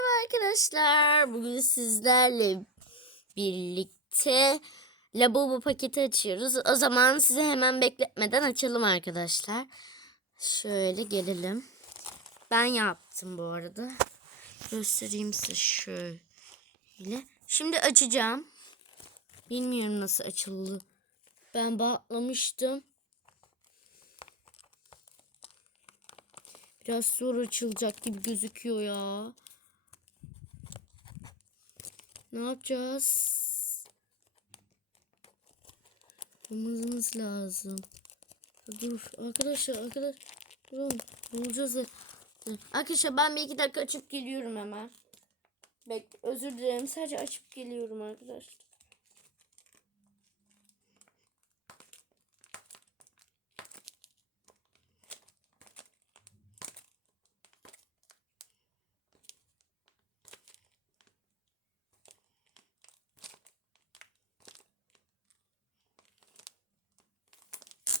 Merhaba arkadaşlar. Bugün sizlerle birlikte Labubu paketi açıyoruz. O zaman size hemen bekletmeden açalım arkadaşlar. Şöyle gelelim. Ben yaptım bu arada. Göstereyim size şöyle. Şimdi açacağım. Bilmiyorum nasıl açıldı. Ben bağlamıştım. Biraz zor açılacak gibi gözüküyor ya. Ne yapacağız? Bulmamız lazım. Dur arkadaşlar arkadaşlar. Durun. Bulacağız. Arkadaşlar ben bir iki dakika açıp geliyorum hemen. Bek özür dilerim sadece açıp geliyorum arkadaşlar.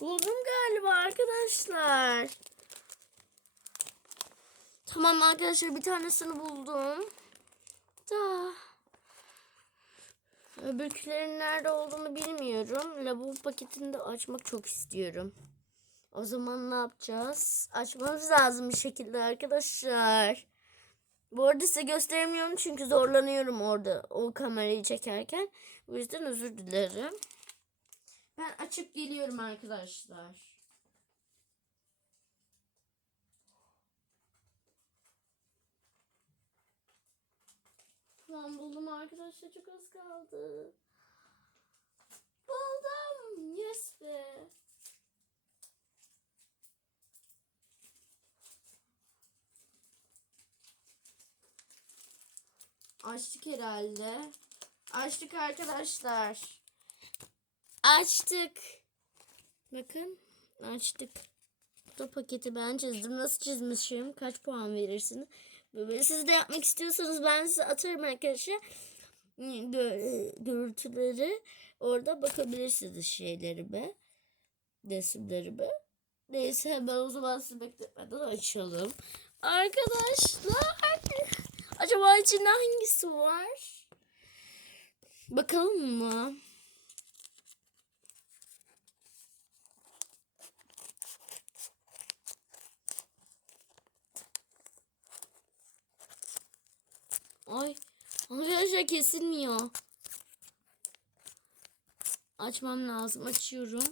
Buldum galiba arkadaşlar. Tamam arkadaşlar bir tanesini buldum. Da. Öbürkülerin nerede olduğunu bilmiyorum. Lavabo paketini de açmak çok istiyorum. O zaman ne yapacağız? Açmamız lazım bir şekilde arkadaşlar. Bu arada size gösteremiyorum çünkü zorlanıyorum orada o kamerayı çekerken. Bu yüzden özür dilerim. Ben açıp geliyorum arkadaşlar. Tamam buldum arkadaşlar çok az kaldı. Buldum. Yes be. Açtık herhalde. Açtık arkadaşlar. Açtık. Bakın açtık. Bu paketi ben çizdim. Nasıl çizmişim? Kaç puan verirsiniz? Böyle siz de yapmak istiyorsanız ben size atarım arkadaşlar. Gö- görüntüleri orada bakabilirsiniz şeyleri be. Resimleri be. Neyse hemen o zaman sizi bekletmeden açalım. Arkadaşlar. Acaba içinde hangisi var? Bakalım mı? Ay arkadaşlar kesilmiyor. Açmam lazım. Açıyorum.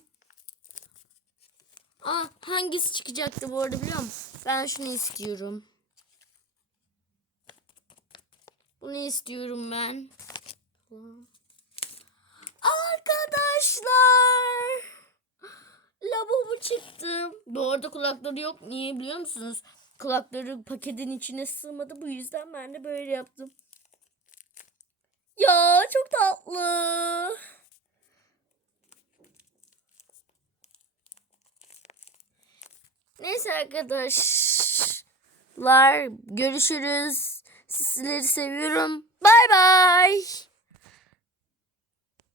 Aa hangisi çıkacaktı bu arada biliyor musun? Ben şunu istiyorum. Bunu istiyorum ben. Arkadaşlar. Lavabo çıktı. Bu arada kulakları yok. Niye biliyor musunuz? Kulakları paketin içine sığmadı. Bu yüzden ben de böyle yaptım. Ya çok tatlı. Neyse arkadaşlar. Görüşürüz. Sizleri seviyorum. Bay bay.